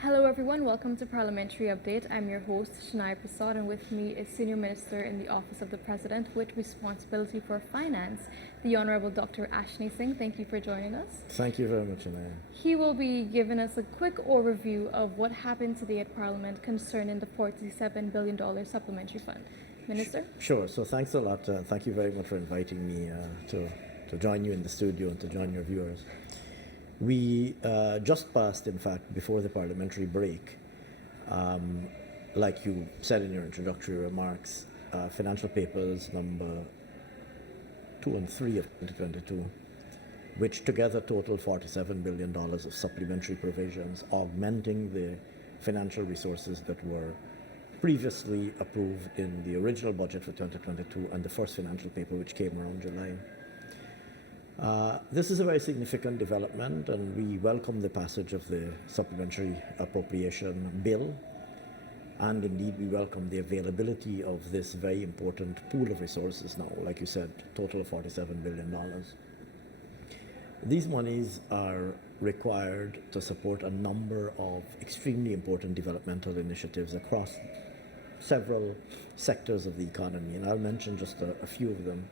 Hello everyone, welcome to Parliamentary Update. I'm your host, Shania Prasad, and with me is Senior Minister in the Office of the President with responsibility for finance, the Honourable Dr. Ashni Singh. Thank you for joining us. Thank you very much, Shania. He will be giving us a quick overview of what happened today at Parliament concerning the $47 billion supplementary fund. Minister? Sure, so thanks a lot. Thank you very much for inviting me to join you in the studio and to join your viewers. We just passed, in fact, before the parliamentary break, like you said in your introductory remarks, financial papers number 2 and 3 of 2022, which together total $47 billion of supplementary provisions, augmenting the financial resources that were previously approved in the original budget for 2022 and the first financial paper, which came around July. This is a very significant development, and we welcome the passage of the supplementary appropriation bill, and indeed we welcome the availability of this very important pool of resources now, like you said, total of $47 billion. These monies are required to support a number of extremely important developmental initiatives across several sectors of the economy, and I'll mention just a few of them.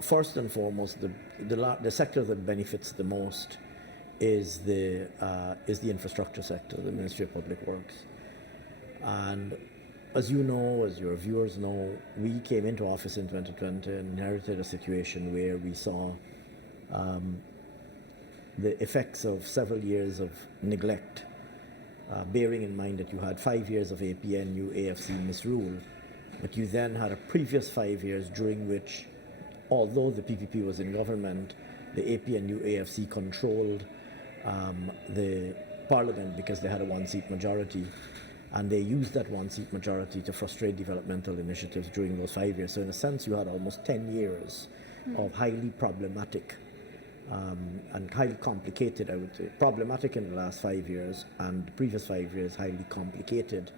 First and foremost, the sector that benefits the most is the infrastructure sector, the Ministry of Public Works. And as you know, as your viewers know, we came into office in 2020 and inherited a situation where we saw the effects of several years of neglect, bearing in mind that you had 5 years of APNU AFC misrule, but you then had a previous 5 years during which, although the PPP was in government, the APNU AFC controlled the parliament because they had a one-seat majority, and they used that one-seat majority to frustrate developmental initiatives during those 5 years. So in a sense, you had almost 10 years of highly problematic and highly complicated, I would say, problematic in the last 5 years, and the previous 5 years highly complicated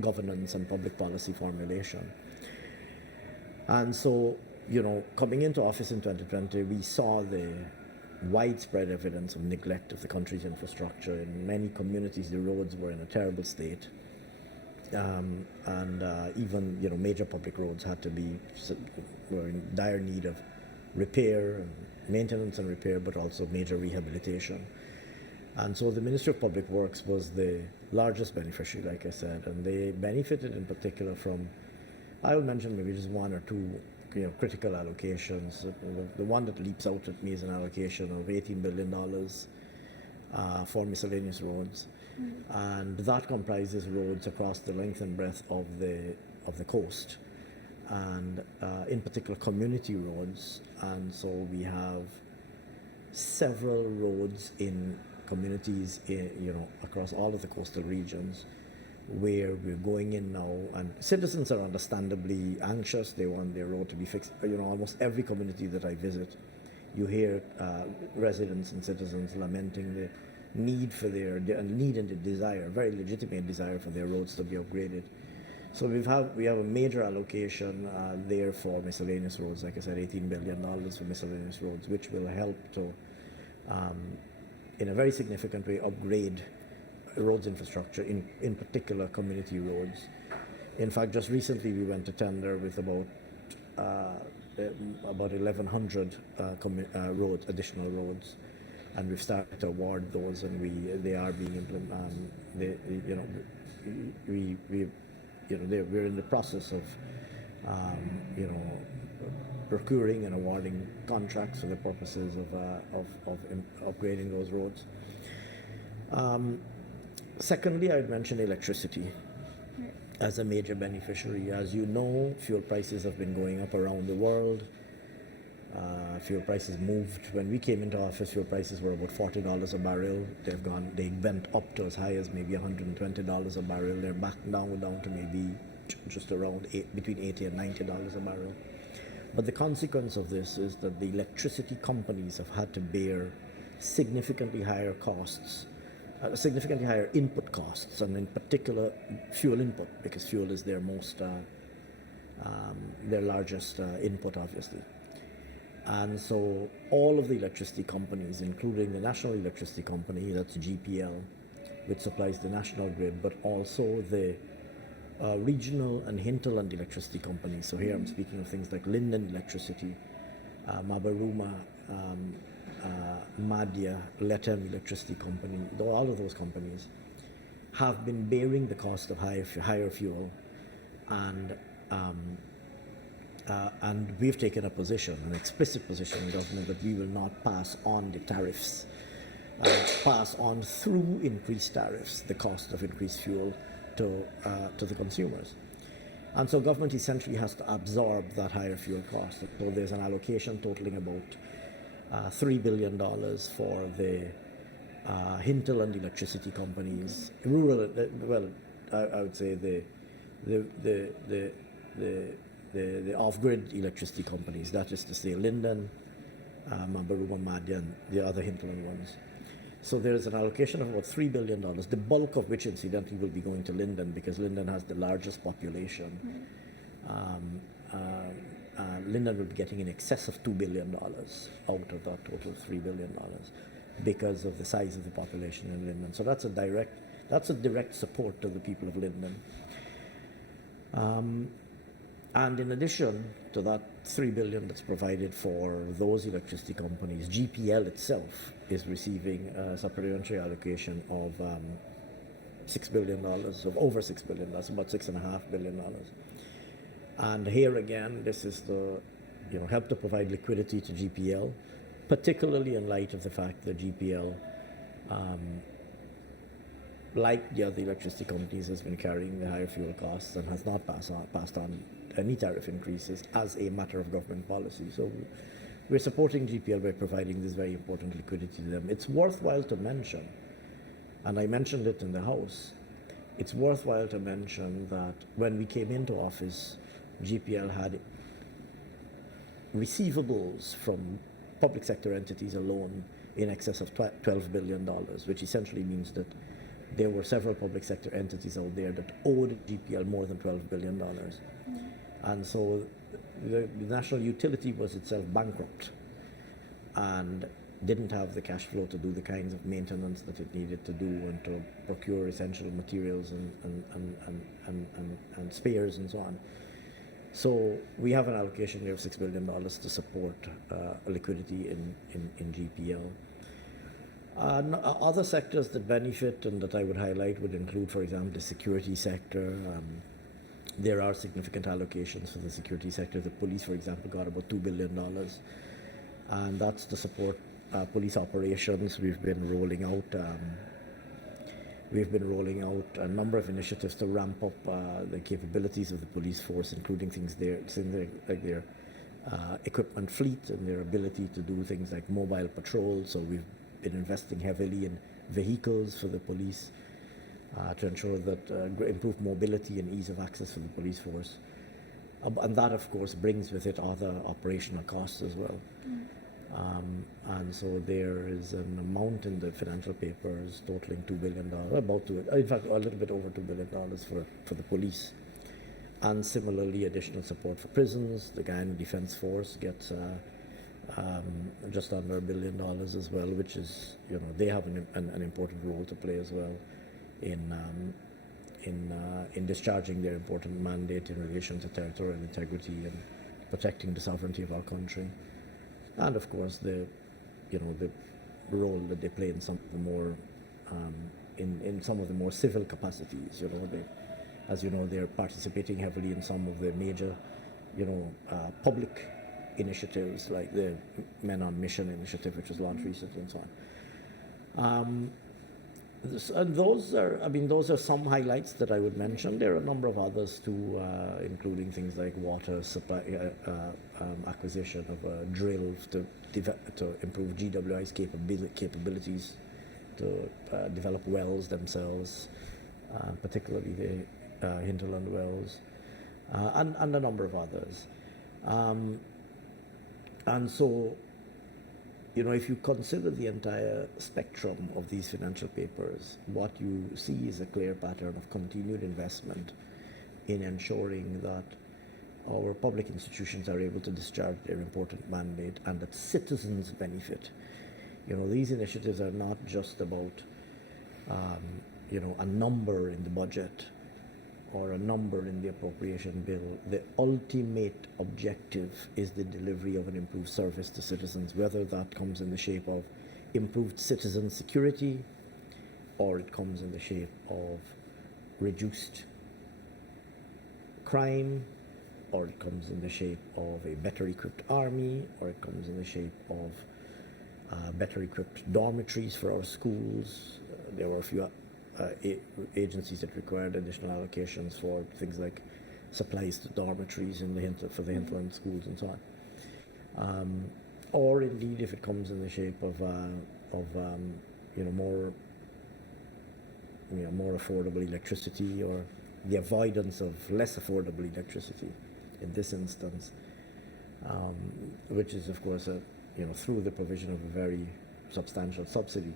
governance and public policy formulation. And so, you know, coming into office in 2020, we saw the widespread evidence of neglect of the country's infrastructure. In many communities, the roads were in a terrible state, and even, you know, major public roads were in dire need of repair, and maintenance and repair, but also major rehabilitation. And so the Ministry of Public Works was the largest beneficiary, like I said, and they benefited in particular from, I will mention maybe just one or two, you know, critical allocations. The one that leaps out at me is an allocation of $18 billion for miscellaneous roads, and that comprises roads across the length and breadth of the coast, and in particular community roads. And so we have several roads in communities, you know, across all of the coastal regions, where we're going in now, and citizens are understandably anxious. They want their road to be fixed. You know, almost every community that I visit, you hear residents and citizens lamenting the need for need and the desire, very legitimate desire for their roads to be upgraded. So we have a major allocation there for miscellaneous roads. Like I said, $18 billion for miscellaneous roads, which will help to, in a very significant way, upgrade roads infrastructure, in particular community roads. In fact, just recently we went to tender with about 1,100 additional roads, and we've started to award those, and they are being implemented. We're in the process of procuring and awarding contracts for the purposes of upgrading those roads. Secondly, I would mention electricity. as a major beneficiary. As you know, fuel prices have been going up around the world. Fuel prices moved. When we came into office, fuel prices were about $40 a barrel. They went up to as high as maybe $120 a barrel. They're back down to maybe just around between $80 and $90 a barrel. But the consequence of this is that the electricity companies have had to bear significantly higher costs, significantly higher input costs, and in particular fuel input, because fuel is their largest input, obviously. And so all of the electricity companies, including the National Electricity Company, that's GPL, which supplies the national grid, but also the regional and hinterland electricity companies. So here I'm speaking of things like Linden Electricity, Mabaruma, Madhya, Letem Electricity Company. All of those companies have been bearing the cost of higher fuel, and we've taken a position, an explicit position in government, that we will not pass on the tariffs, pass on through increased tariffs the cost of increased fuel to the consumers. And so government essentially has to absorb that higher fuel cost. So there's an allocation totaling about $3 billion for the hinterland electricity companies, rural, I would say the off-grid electricity companies, that is to say Linden, Mabaruma, Madhya, and the other hinterland ones. So there's an allocation of about $3 billion, the bulk of which incidentally will be going to Linden, because Linden has the largest population. Linden will be getting in excess of $2 billion out of that total of $3 billion because of the size of the population in Linden. So that's a direct support to the people of Linden. And in addition to that $3 billion that's provided for those electricity companies, GPL itself is receiving a supplementary allocation of $6 billion, of over $6 billion. That's about $6.5 billion. And here again, this is the help to provide liquidity to GPL, particularly in light of the fact that GPL, like the other electricity companies, has been carrying the higher fuel costs and has not passed on any tariff increases as a matter of government policy. So we're supporting GPL by providing this very important liquidity to them. It's worthwhile to mention, and I mentioned it in the House, it's worthwhile to mention that when we came into office, GPL had receivables from public sector entities alone in excess of $12 billion, which essentially means that there were several public sector entities out there that owed GPL more than $12 billion. And so the national utility was itself bankrupt and didn't have the cash flow to do the kinds of maintenance that it needed to do and to procure essential materials and spares and so on. So we have an allocation here of $6 billion to support liquidity in GPL. Other sectors that benefit and that I would highlight would include, for example, the security sector. There are significant allocations for the security sector. The police, for example, got about $2 billion, and that's to support police operations. We've been rolling out a number of initiatives to ramp up the capabilities of the police force, including things like their equipment fleet and their ability to do things like mobile patrol. So we've been investing heavily in vehicles for the police to ensure that improved mobility and ease of access for the police force. And that, of course, brings with it other operational costs as well. And so there is an amount in the financial papers totaling $2 billion, in fact, a little bit over $2 billion for the police. And similarly, additional support for prisons. The Guyana Defense Force gets just under $1 billion as well, which is, they have an important role to play as well in discharging their important mandate in relation to territorial integrity and protecting the sovereignty of our country. And of course, the role that they play in some of the more in some of the more civil capacities. As you know, they're participating heavily in some of the major, public initiatives like the Men on Mission initiative, which was launched recently, and so on. And those are some highlights that I would mention. There are a number of others too, including things like water supply, acquisition of drills to improve GWI's capabilities to develop wells themselves, particularly the hinterland wells, and a number of others. And so, if you consider the entire spectrum of these financial papers, what you see is a clear pattern of continued investment in ensuring that our public institutions are able to discharge their important mandate and that citizens benefit. These initiatives are not just about, a number in the budget or a number in the appropriation bill. The ultimate objective is the delivery of an improved service to citizens, whether that comes in the shape of improved citizen security or it comes in the shape of reduced crime, or it comes in the shape of a better equipped army, or it comes in the shape of better equipped dormitories for our schools. There were a few agencies that required additional allocations for things like supplies to dormitories for the hinterland schools and so on. Or indeed, if it comes in the shape of more affordable electricity, or the avoidance of less affordable electricity, in this instance, which is of course through the provision of a very substantial subsidy.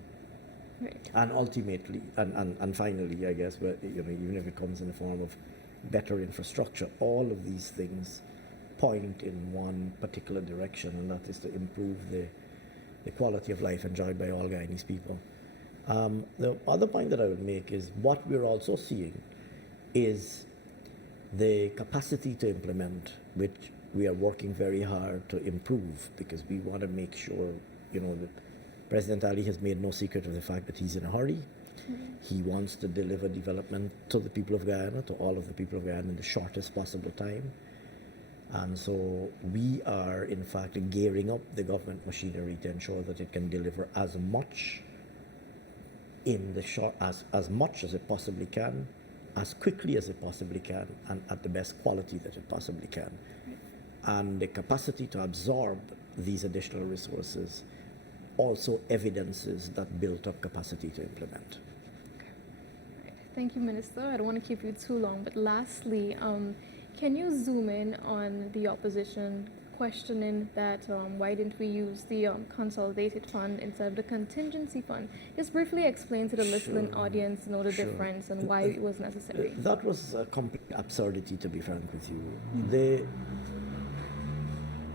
Right. And ultimately, and finally, I guess, even if it comes in the form of better infrastructure, all of these things point in one particular direction, and that is to improve the quality of life enjoyed by all Guyanese people. The other point that I would make is what we're also seeing is the capacity to implement, which we are working very hard to improve, because we want to make sure, that President Ali has made no secret of the fact that he's in a hurry. He wants to deliver development to the people of Guyana, to all of the people of Guyana, in the shortest possible time. And so we are, in fact, gearing up the government machinery to ensure that it can deliver as much as much as it possibly can, as quickly as it possibly can, and at the best quality that it possibly can. And the capacity to absorb these additional resources also evidences that built-up capacity to implement. Right. Thank you, Minister. I don't want to keep you too long, but lastly, can you zoom in on the opposition questioning that why didn't we use the Consolidated Fund instead of the contingency fund? Just briefly explain to the listening audience, the difference and why it was necessary. That was a complete absurdity, to be frank with you.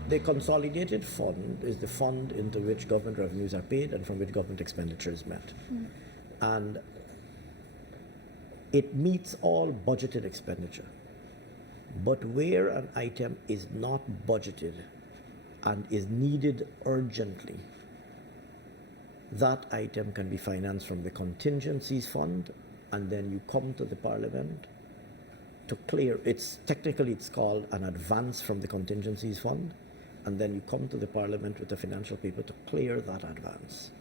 The Consolidated Fund is the fund into which government revenues are paid and from which government expenditure is met. And it meets all budgeted expenditure. But where an item is not budgeted and is needed urgently, that item can be financed from the contingencies fund, and then you come to the Parliament to clear. It's called an advance from the contingencies fund, and then you come to the Parliament with a financial paper to clear that advance.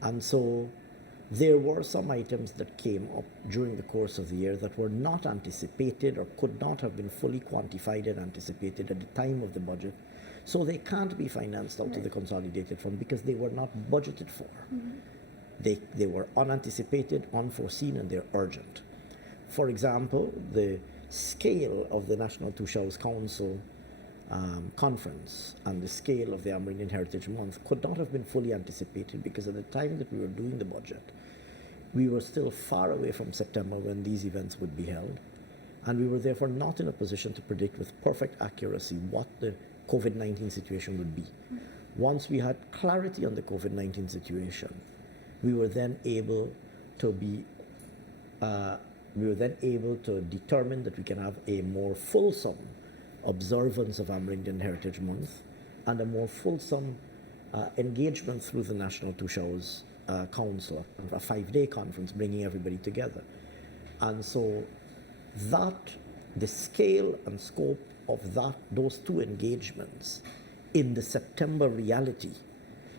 And so there were some items that came up during the course of the year that were not anticipated or could not have been fully quantified and anticipated at the time of the budget. So they can't be financed out of the Consolidated Fund because they were not budgeted for. They were unanticipated, unforeseen, and they're urgent. For example, the scale of the National Two-Shows Council conference and the scale of the Amerindian Heritage Month could not have been fully anticipated, because at the time that we were doing the budget, we were still far away from September when these events would be held, and we were therefore not in a position to predict with perfect accuracy what the COVID-19 situation would be. Once we had clarity on the COVID-19 situation, we were then able to determine that we can have a more fulsome observance of Amerindian Heritage Month and a more fulsome engagement through the National Two-Shows Council, a 5-day conference bringing everybody together. And so the scale and scope of those two engagements in the September reality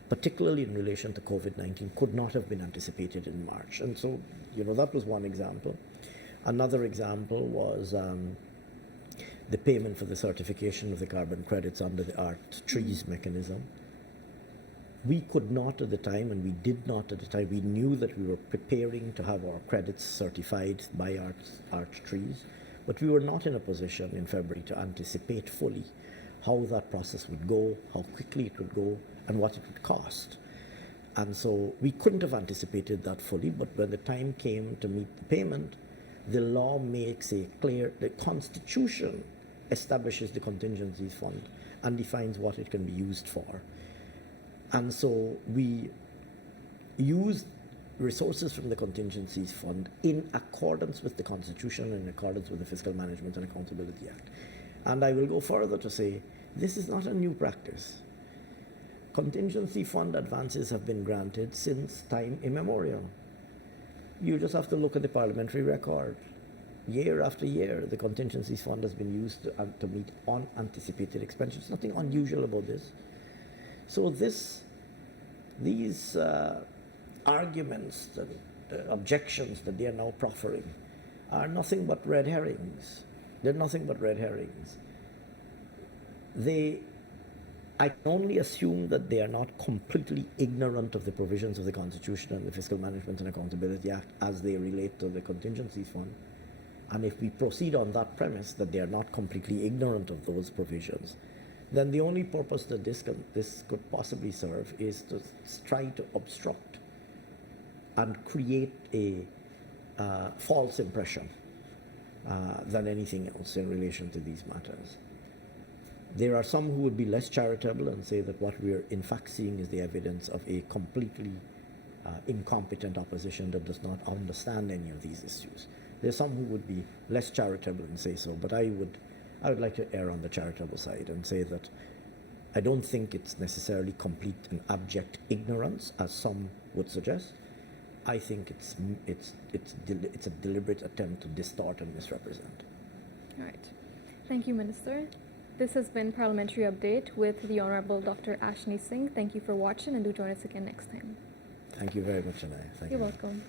particularly in relation to COVID-19, could not have been anticipated in March. And so, that was one example. Another example was the payment for the certification of the carbon credits under the Art Trees mechanism. We could not at the time, and we did not at the time. We knew that we were preparing to have our credits certified by Art Trees, but we were not in a position in February to anticipate fully how that process would go, how quickly it would go, and what it would cost. And so we couldn't have anticipated that fully, but when the time came to meet the payment, the law makes a clear, the Constitution establishes the contingencies fund and defines what it can be used for. And so we used resources from the contingencies fund in accordance with the Constitution and in accordance with the Fiscal Management and Accountability Act. And I will go further to say, this is not a new practice. Contingency fund advances have been granted since time immemorial. You just have to look at the parliamentary record. Year after year, the contingencies fund has been used to meet unanticipated expenditures. Nothing unusual about this. So these arguments, the objections that they are now proffering are nothing but red herrings. They're nothing but red herrings. I can only assume that they are not completely ignorant of the provisions of the Constitution and the Fiscal Management and Accountability Act as they relate to the contingencies fund. And if we proceed on that premise that they are not completely ignorant of those provisions, then the only purpose that this could possibly serve is to try to obstruct and create a false impression than anything else in relation to these matters. There are some who would be less charitable and say that what we are in fact seeing is the evidence of a completely incompetent opposition that does not understand any of these issues. There are some who would be less charitable and say so, but I would like to err on the charitable side and say that I don't think it's necessarily complete and abject ignorance, as some would suggest. I think it's a deliberate attempt to distort and misrepresent. All right. Thank you, Minister. This has been Parliamentary Update with the Honourable Dr. Ashni Singh. Thank you for watching, and do join us again next time. Thank you very much, Anaya. Thank you. You're welcome.